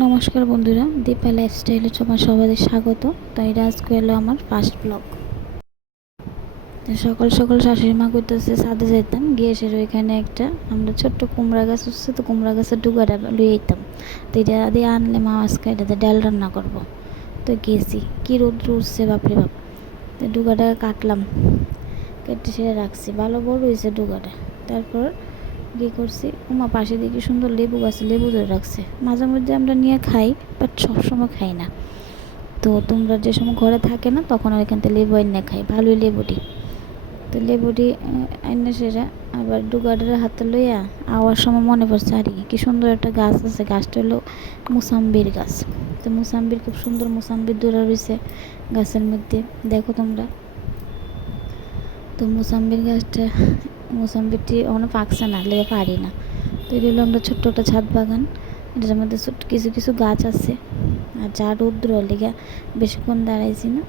নমস্কার বন্ধুরা, দীপা লাইফস্টাইলে তোমার সবাই স্বাগত। তো এটা আজকে হলো আমার ফার্স্ট ব্লগ। তো সকাল সকাল শাশুড়ি মা করতেছে ছাদে যেতাম, গিয়ে সেটা ওইখানে একটা আমরা ছোট্ট কুমড়া গাছ উঠছে, তো কুমড়া গাছের ডুগাটা লুয়ে যেতাম। তো এটা দিয়ে আনলে মা আজকে এটাতে ডাল রান্না করবো। তো গেছি, কী রোদ্র উঠছে বাপরে বাপ। তো ডুগাটা কাটলাম, কেটে সেটা রাখছি, ভালো বড় হয়েছে ডুগাটা। তারপর কী করছি, উমা পাশে দেখি সুন্দর লেবু গাছে লেবু ধরে রাখছে। মাঝে মধ্যে আমরা নিয়ে খাই, বাট সবসময় খাই না। তো তোমরা যে সময় ঘরে থাকে না তখন ওইখান থেকে লেবু এনে খাই, ভালোই লেবুটি। তো লেবুটি এনে সেরা আবার ডুগাডের হাতে লইয়া আওয়ার সময় মনে পড়ছে আর কি সুন্দর একটা গাছ আছে, গাছটা হলো মুসাম্বির গাছ। তো মুসাম্বির খুব সুন্দর মুসাম্বির ধরে রয়েছে গাছের মধ্যে, দেখো তোমরা। তো মুসাম্বির গাছটা মুসাম্বিরটি অনেক পাকছে না, লেগে পারি না। তো এটা হলো আমরা ছোট্ট একটা ছাদ বাগান, এটার মধ্যে ছোট্ট কিছু কিছু গাছ আছে। আর যা রৌদ্র লেগে বেশিক্ষণ দাঁড়াইছি না,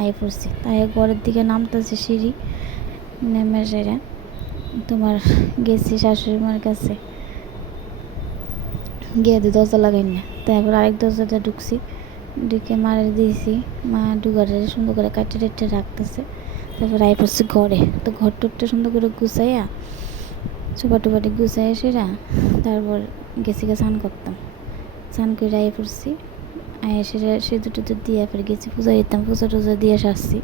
আই পড়ছি। তাই ঘরের দিকে নামতেছে সিঁড়ি, নেমে সেরা তোমার গেছি শাশুড়ি মার কাছে, গিয়ে দরজা লাগাই না। তারপর আরেক দরজাটা ঢুকছি, ঢুকে মারে দিয়েছি। মা ডুগারে সুন্দর করে কাটে টেটে রাখতেছে। তারপর আই পড়ছি ঘরে। তো ঘর টুরটা সুন্দর করে গুছাইয়া চোপা টোপাটি গুছাইয়া সেরা তারপর গেছি স্নান করতাম। স্নান করে আই পড়ছি, আয় সেটা সিঁদুর টিঁদুর দিয়ে ফের গেছি পূজা দিতাম, পূজা টুজা দিয়ে আসছি।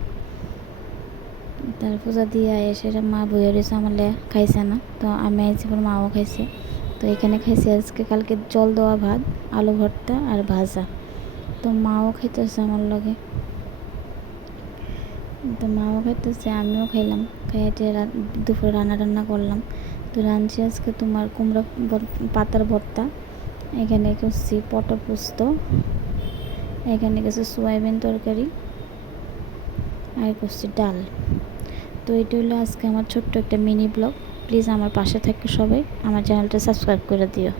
তার পূজা দিয়ে আয় সেটা মা বইয়া রয়েছে আমার খাইছে না, তো আমি আইছি পর মাও খাইছে। তো এখানে খাইছি আজকে কালকে জল দেওয়া ভাত, আলু ভর্তা আর ভাজা। তো মাও খাইতেছে আমার লগে, তো মাও খাইতেছে আমিও খাইলাম। খাইতে দুপুরে রান্না করলাম। তো রাঁধছি আজকে তোমার কুমড়া পাতার ভর্তা, এখানে করছি পটল পোস্ত, এখানে গেছে সয়াবিন তরকারি, আর করছি ডাল। তো এটা হলো আজকে আমার ছোট্ট একটা মিনি ব্লগ। প্লিজ আমার পাশে থাকো সবাই, আমার চ্যানেলটা সাবস্ক্রাইব করে দিও।